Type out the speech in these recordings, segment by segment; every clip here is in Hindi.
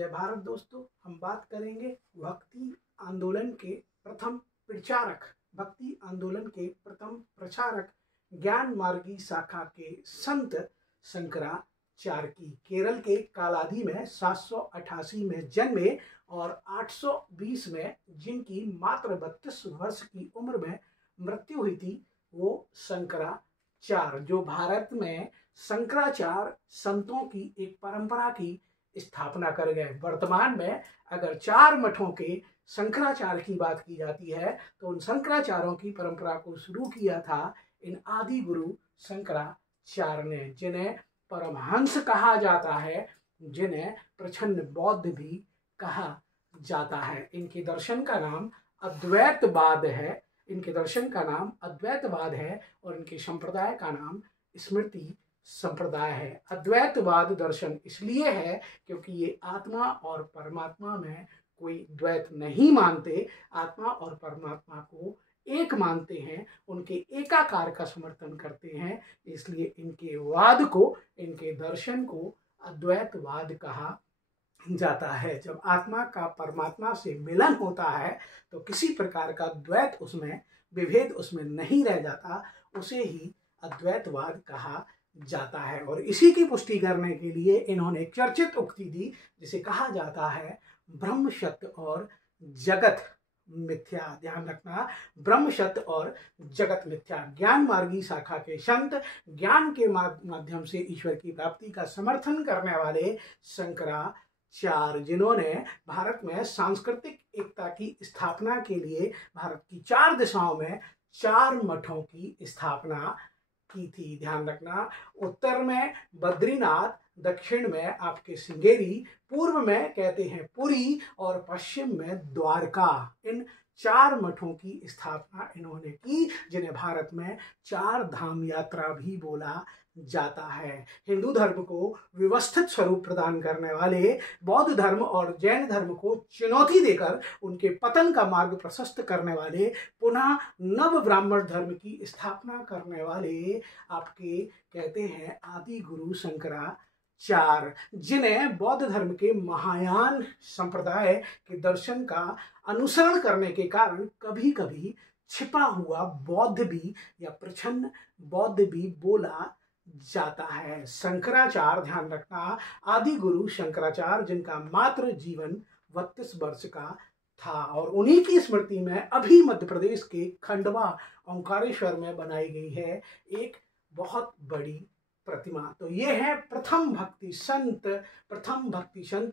जय भारत दोस्तों। हम बात करेंगे भक्ति आंदोलन के प्रथम प्रचारक, भक्ति आंदोलन के प्रथम प्रचारक ज्ञान मार्गी शाखा के संत शंकराचार्य की। केरल के कालाधि में 788 में जन्मे और 820 में जिनकी मात्र 32 वर्ष की उम्र में मृत्यु हुई थी, वो शंकराचार्य, जो भारत में शंकराचार्य संतों की एक परंपरा की स्थापना कर गए। वर्तमान में अगर 4 मठों के शंकराचार्य की बात की जाती है तो उन शंकराचार्यों की परंपरा को शुरू किया था इन आदि गुरु शंकराचार्य ने, जिन्हें परमहंस कहा जाता है, जिन्हें प्रछन्न बौद्ध भी कहा जाता है। इनके दर्शन का नाम अद्वैतवाद है, इनके दर्शन का नाम अद्वैतवाद है और इनके संप्रदाय का नाम स्मृति संप्रदाय है। अद्वैतवाद दर्शन इसलिए है क्योंकि ये आत्मा और परमात्मा में कोई द्वैत नहीं मानते, आत्मा और परमात्मा को एक मानते हैं, उनके एकाकार का समर्थन करते हैं। इसलिए इनके वाद को, इनके दर्शन को अद्वैतवाद कहा जाता है। जब आत्मा का परमात्मा से मिलन होता है तो किसी प्रकार का द्वैत उसमें, विभेद उसमें नहीं रह जाता, उसे ही अद्वैतवाद कहा जाता है। और इसी की पुष्टि करने के लिए इन्होंने एक चर्चित उक्ति दी जिसे कहा जाता है ब्रह्म सत्य और जगत मिथ्या। ध्यान रखना, ब्रह्म सत्य और जगत मिथ्या। ज्ञान मार्गी शाखा के संत, ज्ञान के माध्यम से ईश्वर की प्राप्ति का समर्थन करने वाले शंकराचार्य, जिन्होंने भारत में सांस्कृतिक एकता की स्थापना के लिए भारत की 4 दिशाओं में 4 मठों की स्थापना की थी। ध्यान रखना, उत्तर में बद्रीनाथ, दक्षिण में आपके श्रृंगेरी, पूर्व में कहते हैं पुरी और पश्चिम में द्वारका। इन 4 मठों की स्थापना इन्होंने की, जिन्हें भारत में 4 धाम यात्रा भी बोला जाता है। हिंदू धर्म को व्यवस्थित स्वरूप प्रदान करने वाले, बौद्ध धर्म और जैन धर्म को चुनौती देकर उनके पतन का मार्ग प्रशस्त करने वाले, पुनः नव ब्राह्मण धर्म की स्थापना करने वाले आपके कहते हैं आदि गुरु शंकराचार्य, जिन्हें बौद्ध धर्म के महायान संप्रदाय के दर्शन का अनुसरण करने के कारण कभी कभी छिपा हुआ बौद्ध भी या प्रछन्न बौद्ध भी बोला जाता है। शंकराचार्य, ध्यान रखना, आदि गुरु शंकराचार्य, जिनका मात्र जीवन 32 वर्ष का था और उन्हीं की स्मृति में अभी मध्य प्रदेश के खंडवा ओंकारेश्वर में बनाई गई है एक बहुत बड़ी प्रतिमा। तो ये है प्रथम भक्ति संत,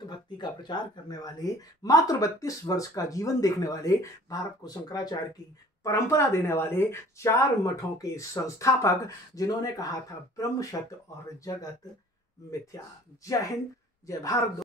भक्ति का प्रचार करने वाले, मात्र 32 वर्ष का जीवन देखने वाले, भारत को शंकराचार्य की परंपरा देने वाले 4 मठों के संस्थापक, जिन्होंने कहा था ब्रह्म सत्य और जगत मिथ्या। जय हिंद, जय भारत।